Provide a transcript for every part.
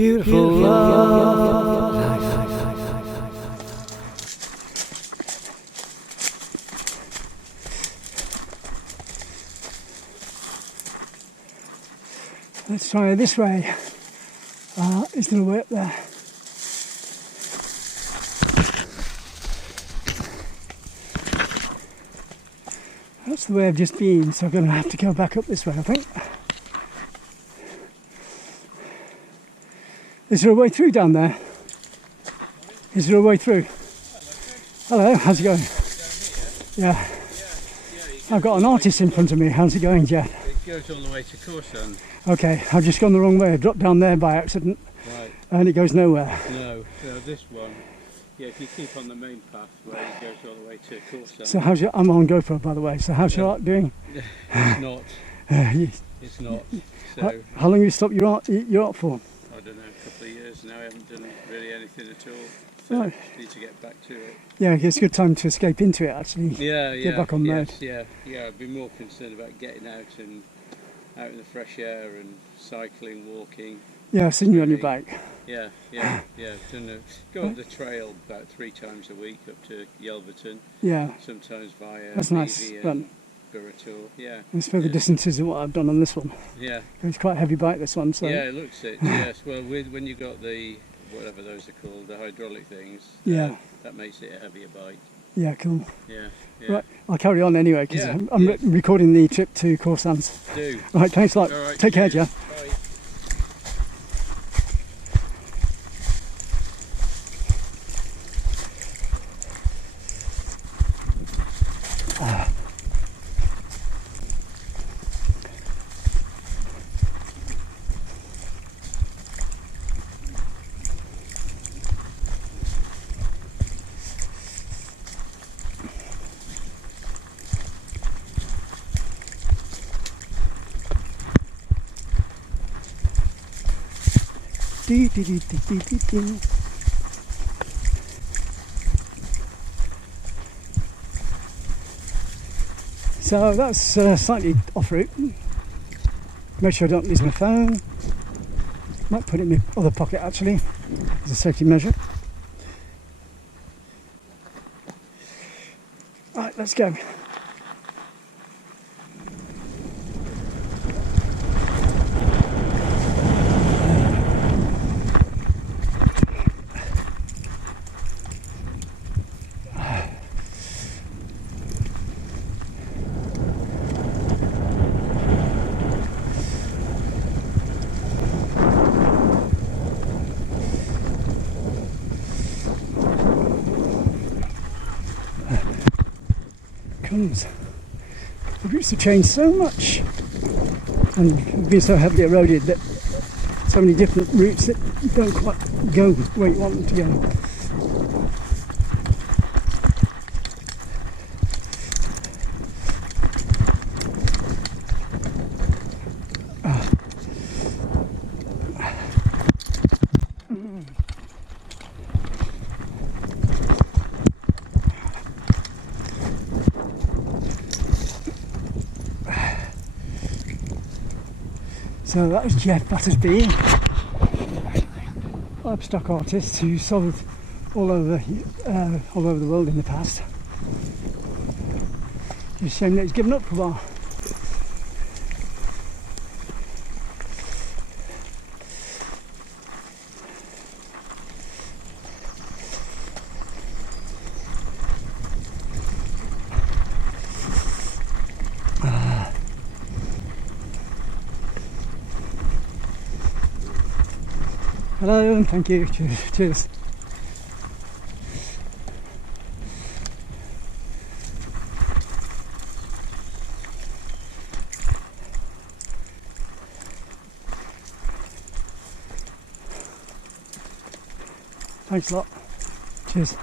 beautiful love life. Let's try this way. It's going to work there. That's the way I've just been, so I'm going to have to go back up this way, I think. Is there a way through down there? Is there a way through? Hello, how's it going? Yeah. I've got an artist in front of me. How's it going, Jeff? It goes all the way to Cawsands. Okay, I've just gone the wrong way. I dropped down there by accident. Right. And it goes nowhere. No, this one. Yeah, if you keep on the main pathway, it goes all the way to Cawsands. So how's your... I'm on GoPro, by the way. So how's your art doing? It's not. It's not. So how long have you stopped your art for? I don't know, a couple of years now. I haven't done really anything at all. So No. I just need to get back to it. Yeah, it's a good time to escape into it, actually. Yeah, Get back on mode. Yeah. I'd be more concerned about getting out in the fresh air and cycling, walking. Yeah, I've seen you on your bike. Yeah. Go up the trail about 3 times a week up to Yelverton. Yeah, Sometimes via that's nice. Levy Fun. and Burrator. Yeah. It's further distances than what I've done on this one. Yeah. It's quite a heavy bike, this one. So Yeah, it looks it. Yes. Well, when you got the whatever those are called, the hydraulic things. Yeah. That makes it a heavier bike. Yeah, cool. Yeah. Right, I'll carry on anyway because Yeah, I'm yeah. recording the trip to Cawsands. Do. Right, thanks a lot. All right, Take care, cheers. Jeff. Bye. Dee, dee, dee, dee, dee, dee, dee. So that's slightly off route. Make sure I don't lose my phone. Might put it in my other pocket actually, as a safety measure. Right, let's go. The routes have changed so much and been so heavily eroded that so many different routes that don't quite go where you want them to go. So that was Jeff Battersby, abstract artist who sold all over the world in the past. It's a shame that he's given up for a while. Hello and thank you. Cheers. Thanks a lot. Cheers.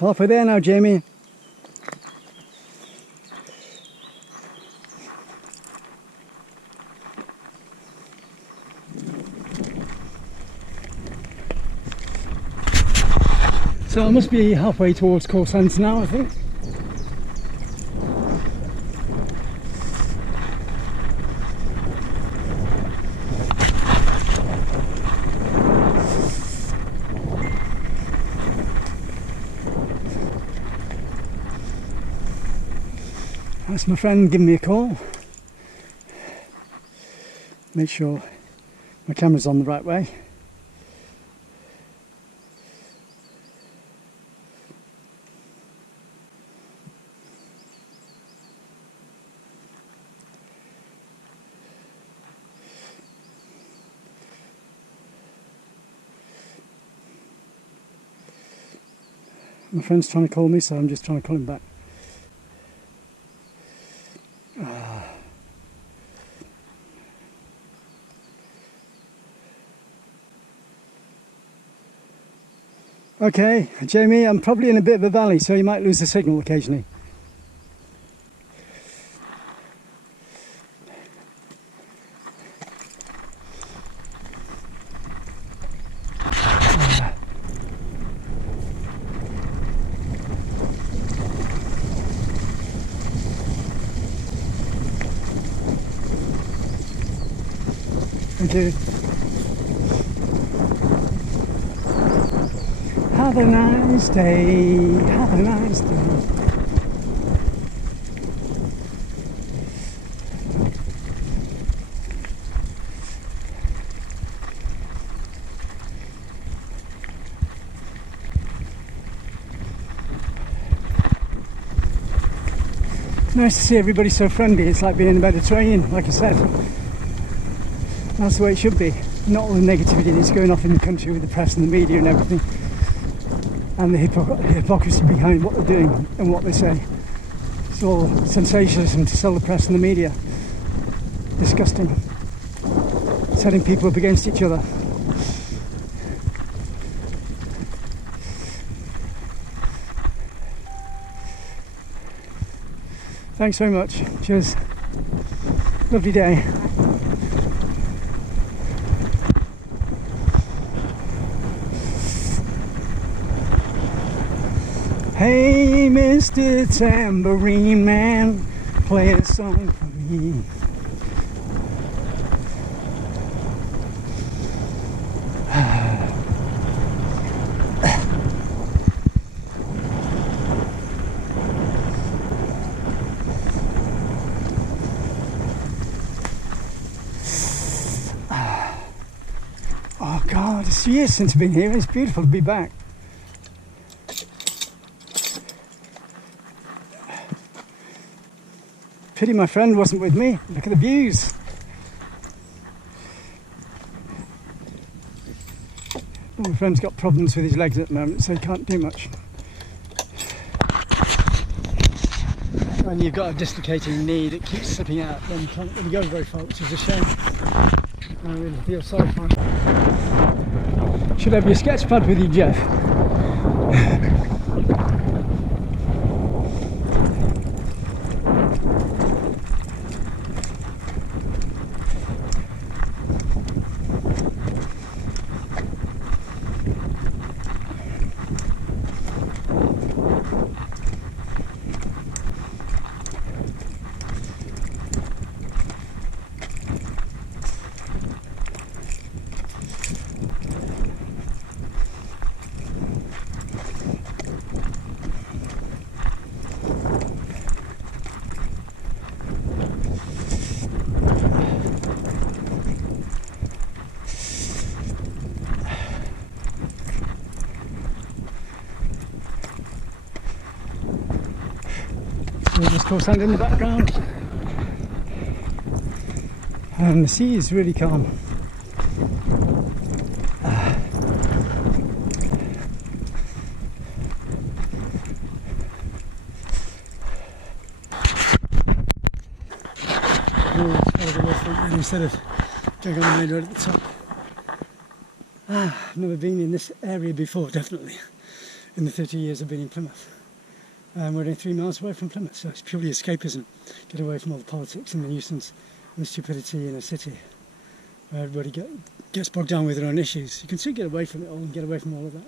Halfway there now, Jamie. So I must be halfway towards Cawsands now, I think. That's my friend giving me a call. Make sure my camera's on the right way. My friend's trying to call me, so I'm just trying to call him back. Okay, Jamie, I'm probably in a bit of a valley, so you might lose the signal occasionally. Thank you. Have a nice day, have a nice day. Nice to see everybody so friendly. It's like being in the Mediterranean, like I said. That's the way it should be. Not all the negativity that's going off in the country with the press and the media and everything. And the hypocrisy behind what they're doing and what they say. It's all sensationalism to sell the press and the media. Disgusting. Setting people up against each other. Thanks very much. Cheers. Lovely day. Hey, Mr. Tambourine Man, play a song for me. Oh God, it's years since I've been here. It's beautiful to be back. Pity my friend wasn't with me. Look at the views. Well, my friend's got problems with his legs at the moment, so he can't do much. And you've got a dislocating knee that keeps slipping out, then you can't really go very far, which is a shame. I really feel sorry for him. Should have your sketch pad with you, Jeff? There's Cawsands in the background, and the sea is really calm. Instead of going on the main road at the top. I've never been in this area before, definitely. in the 30 years I've been in Plymouth. And we're only 3 miles away from Plymouth, so it's purely escapism. Get away from all the politics and the nuisance and the stupidity in a city where everybody gets bogged down with their own issues. You can still get away from it all and get away from all of that.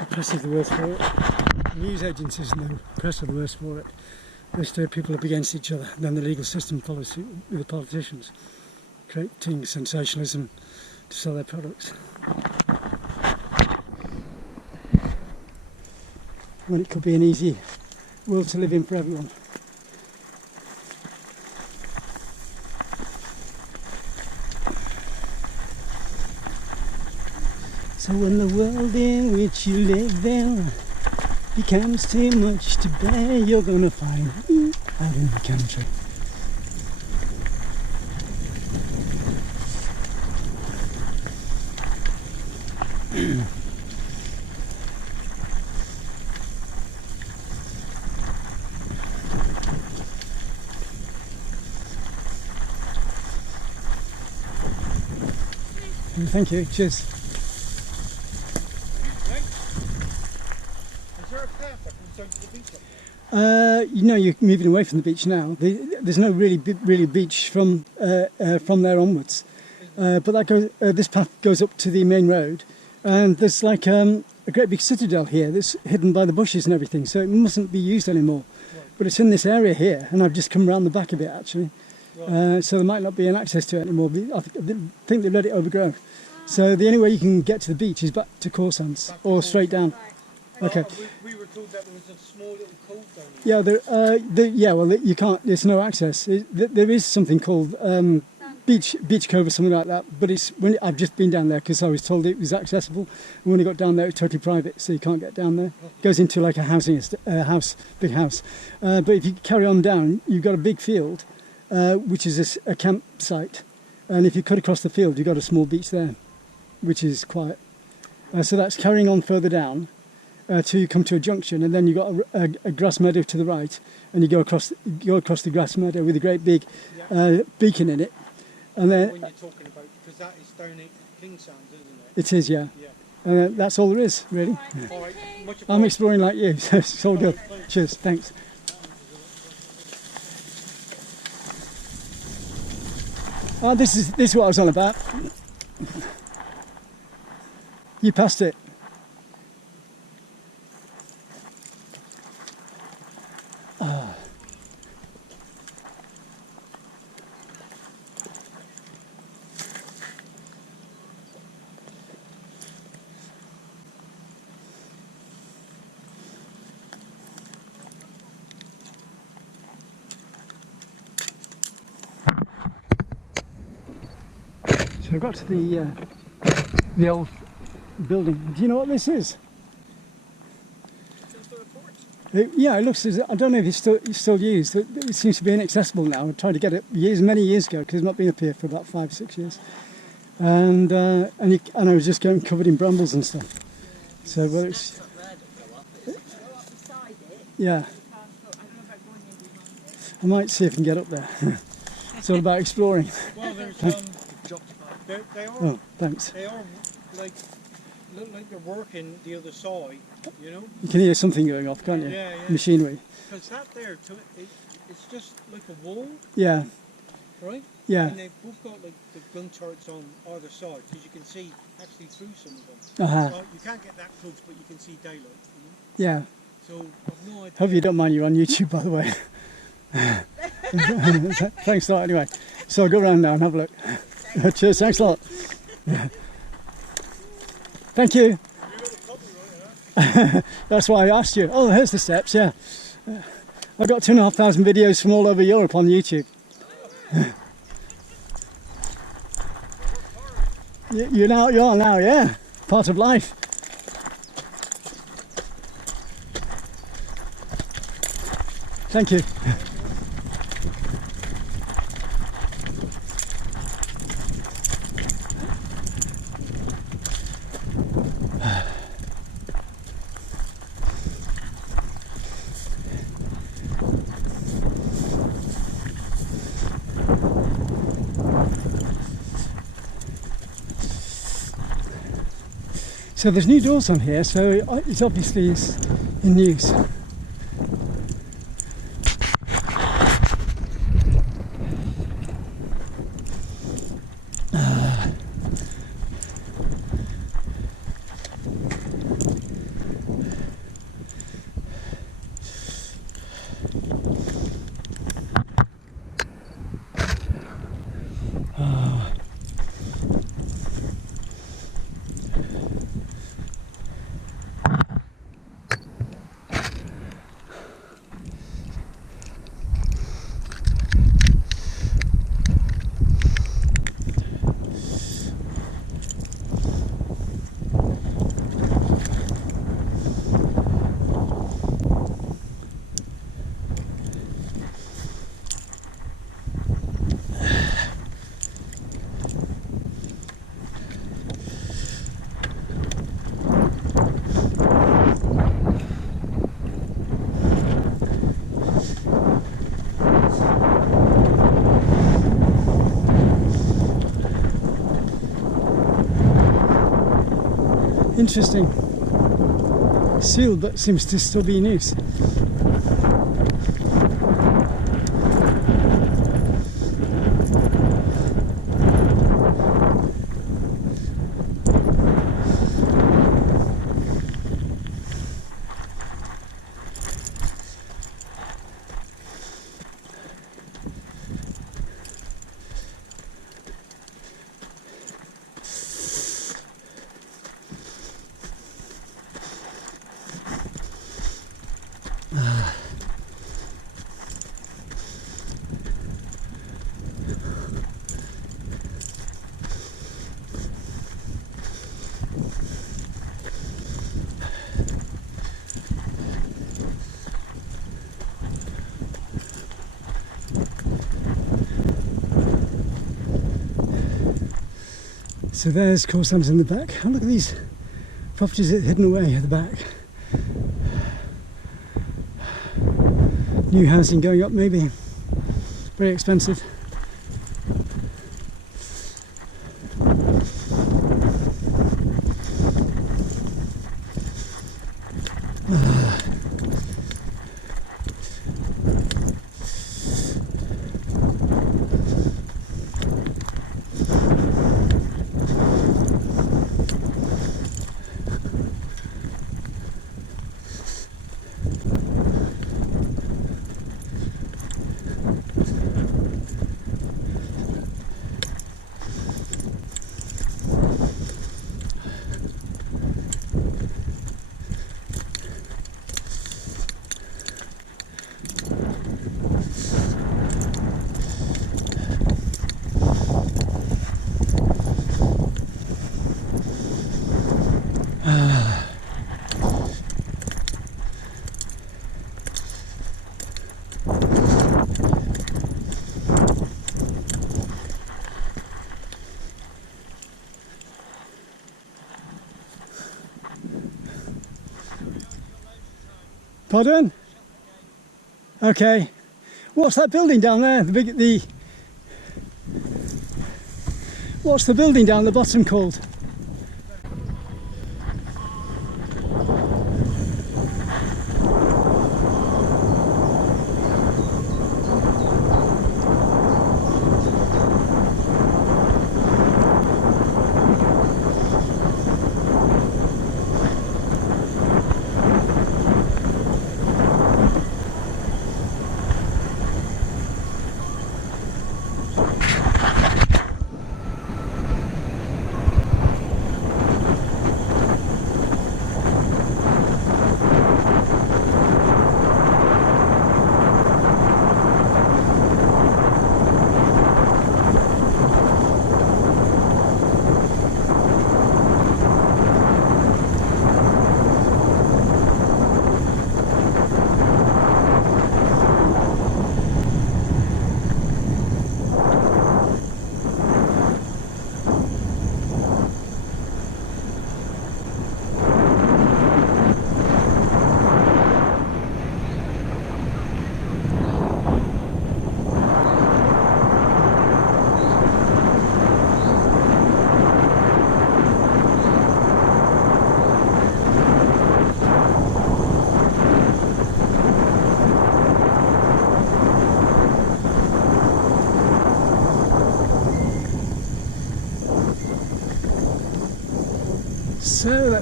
The press is the worst for it. The news agencies and the press are the worst for it. They stir people up against each other. Then the legal system follows suit with the politicians, creating sensationalism to sell their products. When it could be an easy world to live in for everyone. So when the world in which you live in becomes too much to bear, you're gonna find me out in the country. Thank you, cheers. Is there a path that comes down to the beach up there? You know, you're moving away from the beach now. There's no really beach from there onwards. But that goes, this path goes up to the main road, and there's like a great big citadel here that's hidden by the bushes and everything, so it mustn't be used anymore. Right. But it's in this area here, and I've just come round the back of it actually. Right. So there might not be an access to it anymore. But I think they've let it overgrow. So the only way you can get to the beach is back to Cawsands or straight down. Okay. We were told that there was a small little cove down there. Yeah, well, you can't. There's no access. There is something called beach cove or something like that. But I've just been down there because I was told it was accessible. And when I got down there, it's totally private, so you can't get down there. It goes into like a big house. But if you carry on down, you've got a big field, which is a campsite. And if you cut across the field, you've got a small beach there, which is quiet. So that's carrying on further down till you come to a junction, and then you've got a grass meadow to the right, and you go across the grass meadow with a great big beacon in it. And then when you're talking about, because that is down at Cawsands, isn't it? it is, yeah. Yeah. And that's all there is, really. All right. Much I'm obliged. exploring like you, so it's all good. Cheers, thanks. This is what I was on about. You passed it. So I got to the old building. Do you know what this is? Yeah, it looks as I don't know if it's still used. It seems to be inaccessible now. I tried to get it many years ago because it's not been up here for about 5 or 6 years, and I was just going covered in brambles and stuff. So well, it's yeah. I might see if I can get up there. It's all about exploring. Well, there's they are. Oh, thanks. They are look like they're working the other side, you know. You can hear something going off, can't you? Yeah, yeah. Machinery. Because that there, it's just like a wall, Yeah, right? yeah. And they've both got like the gun turrets on either side, because you can see actually through some of them. Uh-huh. So you can't get that close, but you can see daylight. You know? Yeah. So I've no idea. Hope you don't mind you're on YouTube, by the way. Thanks a lot, anyway. So I'll go around now and have a look. Cheers, thanks a lot. Thank you. That's why I asked you. Oh, here's the steps, yeah. I've got 2,500 videos from all over Europe on YouTube. You are now, yeah. Part of life. Thank you. So there's new doors on here, so it obviously is in use. Interesting. Sealed, but seems to still be in use. So there's Cawsands in the back. Oh, look at these properties that are hidden away at the back. New housing going up, maybe. Very expensive. Pardon? Okay. What's that building down there? What's the building down the bottom called?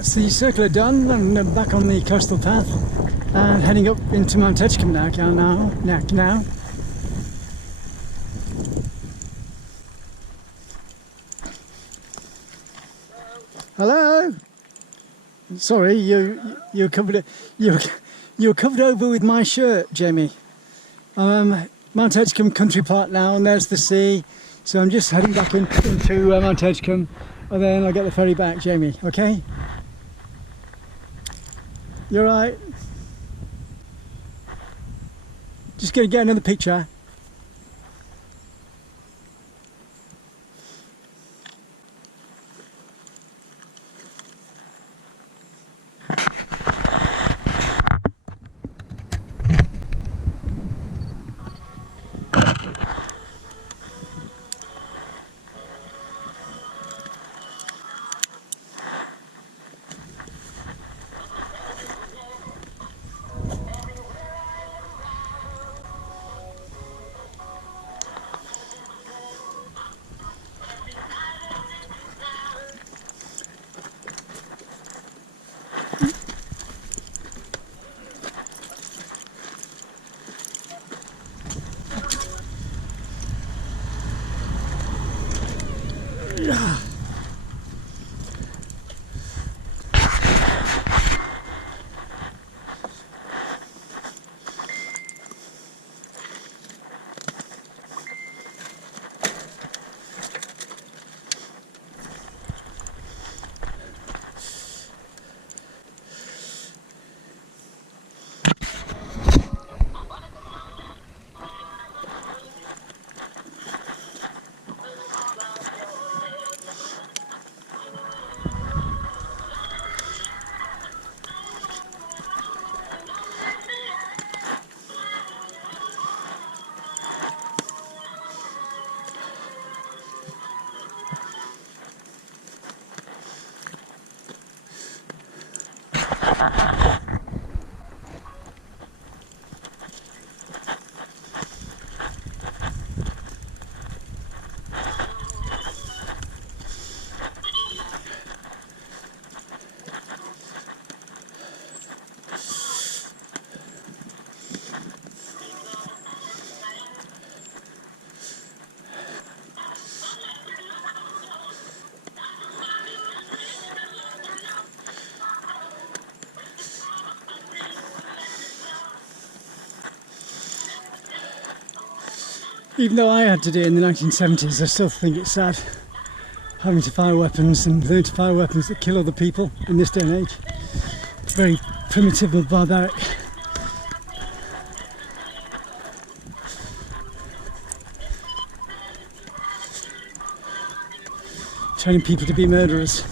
that's the circular done, and I'm back on the coastal path and heading up into Mount Edgecombe now. Hello. Sorry, you're covered. You're covered over with my shirt, Jamie. Mount Edgecombe Country Park now, and there's the sea. So I'm just heading back into Mount Edgecombe, and then I'll get the ferry back, Jamie. Okay? You're right. Just gonna get another picture. Even though I had to do it in the 1970s, I still think it's sad having to fire weapons and learn to fire weapons that kill other people in this day and age. It's very primitive and barbaric. Training people to be murderers.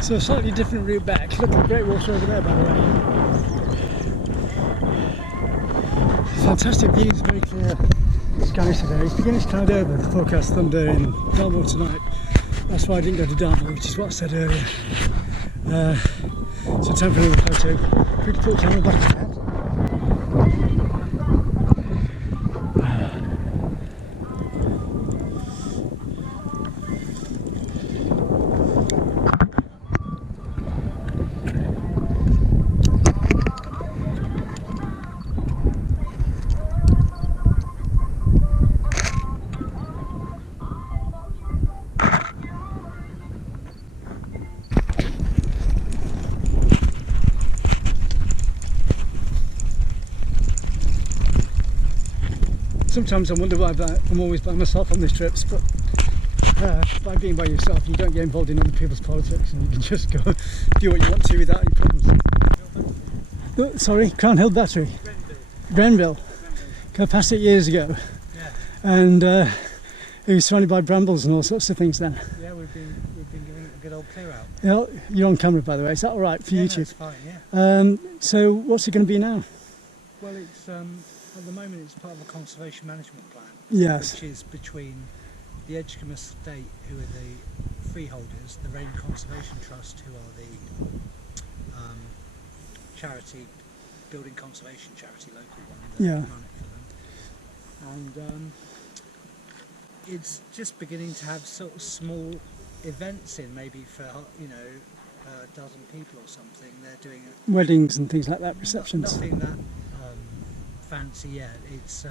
So a slightly different route back. Look at the Great Water over there, by the way. Fantastic views, very clear skies today. It's beginning to cloud over, forecast thunder in Cornwall tonight. That's why I didn't go to Dartmoor, which is what I said earlier. So time for another photo. Quick put the camera back to that. sometimes I wonder why I'm always by myself on these trips, but by being by yourself, you don't get involved in other people's politics, and you can just go do what you want to without any problems. Sorry, Crown Hill Battery, Grenville. I passed it years ago, and it was surrounded by brambles and all sorts of things then. Yeah, we've been giving it a good old clear out. Yeah, you're on camera, by the way. Is that all right for YouTube? That's fine. Yeah. So what's it going to be now? Well, it's at the moment it's part of a conservation management plan. Yes. Which is between the Edgecombe Estate, who are the freeholders, the Rain Conservation Trust, who are the charity, building conservation charity, local one, that run it for them. And it's just beginning to have sort of small events in, maybe for a dozen people or something. They're doing Weddings and things like that, receptions. nothing that fancy yet. It's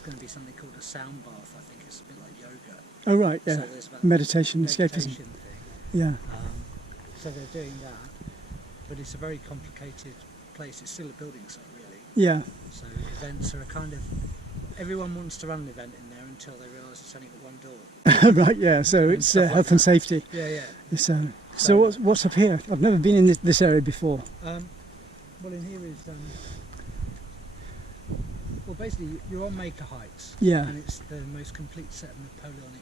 going to be something called a sound bath. I think it's a bit like yoga. Oh right, yeah. So there's about Meditation, escapism. thing. Yeah. So they're doing that, but it's a very complicated place. It's still a building site, really. Yeah. So events are a kind of, everyone wants to run an event in there until they realise it's only got one door. Right. Yeah. So it's stuff like health and safety. Yeah, yeah. It's, so what's up here? I've never been in this area before. Well, in here is well, basically you're on Maker Heights. Yeah. And it's the most complete set of Napoleonic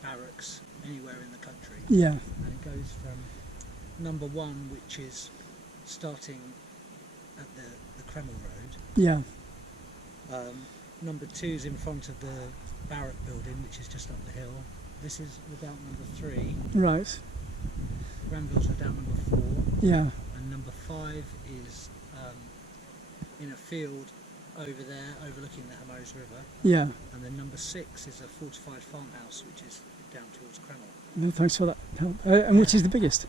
barracks anywhere in the country. Yeah. And it goes from number 1, which is starting at the Kreml Road. Yeah. Number 2 is in front of the barrack building, which is just up the hill. This is redoubt number 3. Right. Granville's redoubt number 4. Yeah. And number 5 is in a field over there overlooking the Hamouse River. Yeah. And then number 6 is a fortified farmhouse, which is down towards Kreml. No, thanks for that help. And which is the biggest?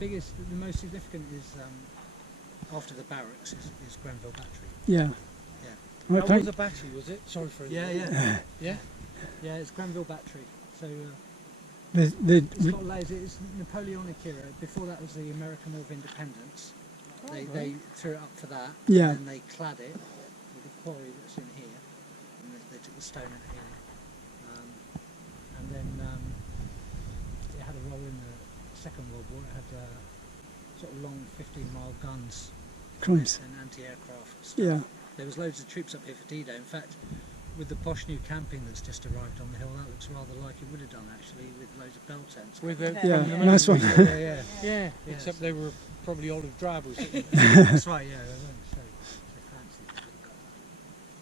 The most significant is after the barracks is Grenville Battery. Yeah. Yeah. Right, That was a battery, was it? Sorry for Yeah. Yeah. Yeah, it's Grenville Battery. So the it's got layers. It's Napoleonic era. Before that was the American War of Independence. They threw it up for that. Yeah. And then they clad it with the quarry that's in here, and they took the stone in here. And then it had a role in the Second World War. It had sort of long 15-mile guns crumbs. and anti-aircraft stuff. Yeah. There was loads of troops up here for D-Day. In fact, with the posh new camping that's just arrived on the hill, that looks rather like it would have done actually, with loads of bell tents. With Yeah. Nice one. Yeah. Except they were probably olive drab, was it? That's right. Yeah, they weren't so fancy.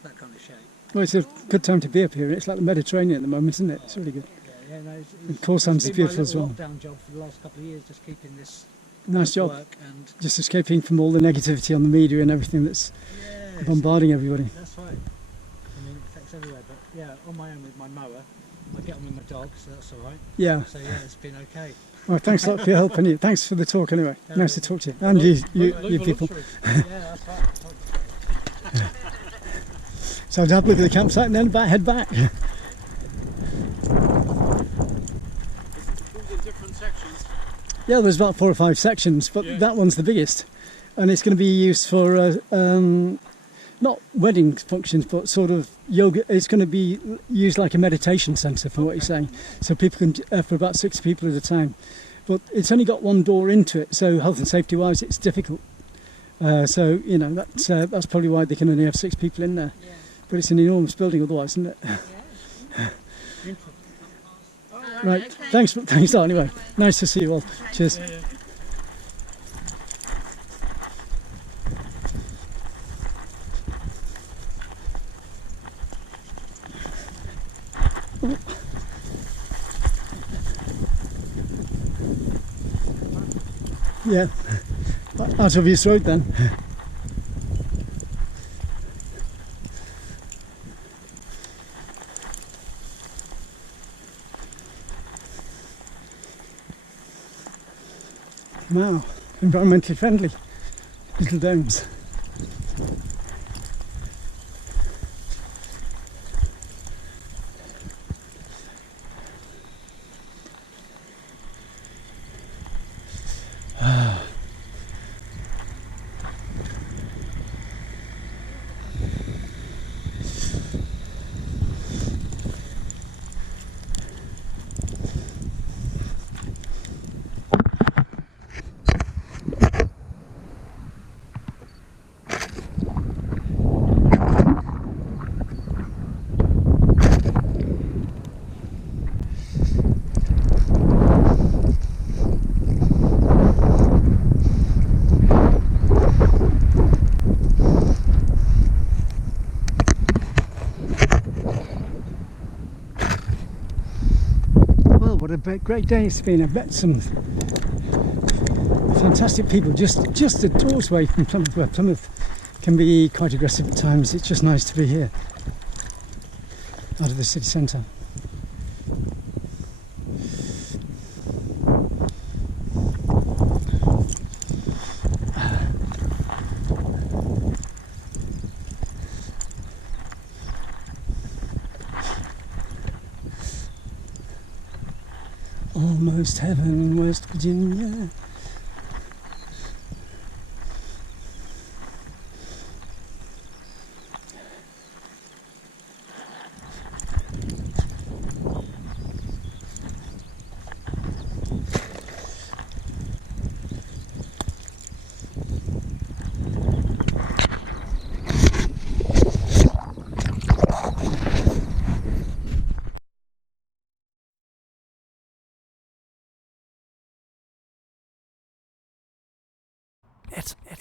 That kind of shape. Well, it's a good time to be up here. It's like the Mediterranean at the moment, isn't it? It's really good. Yeah. No, And Cawsands is been beautiful as my well. little lockdown job for the last couple of years, just keeping this Nice job. work and Just escaping from all the negativity on the media and everything that's bombarding everybody. That's right. I mean, it affects everywhere. But yeah, on my own with my mower, I get on with my dog, so that's all right. Yeah. So yeah, it's been okay. Well, thanks a lot for your help, and thanks for the talk anyway. Nice to talk to you. And you people. Yeah, that's right. So I'd have a look at the campsite and then head back. Different sections. Yeah, there's about 4 or 5 sections, but that one's the biggest. And it's going to be used for not wedding functions, but sort of yoga. It's going to be used like a meditation centre, from what you're saying. So people can, for about 6 people at a time. But it's only got 1 door into it, so health and safety wise, it's difficult. So, you know, that's probably why they can only have 6 people in there. Yeah. But it's an enormous building otherwise, isn't it? Right, Okay. thanks a lot anyway. Nice to see you all. Cheers. Yeah, out of East Road then. Wow, environmentally friendly little domes. what a great day it's been. I've met some fantastic people just the doors away from Plymouth, where Plymouth can be quite aggressive at times. It's just nice to be here, out of the city centre. Almost heaven, West Virginia.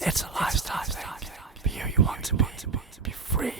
It's a lifestyle thing. Be who you want to be. Be free.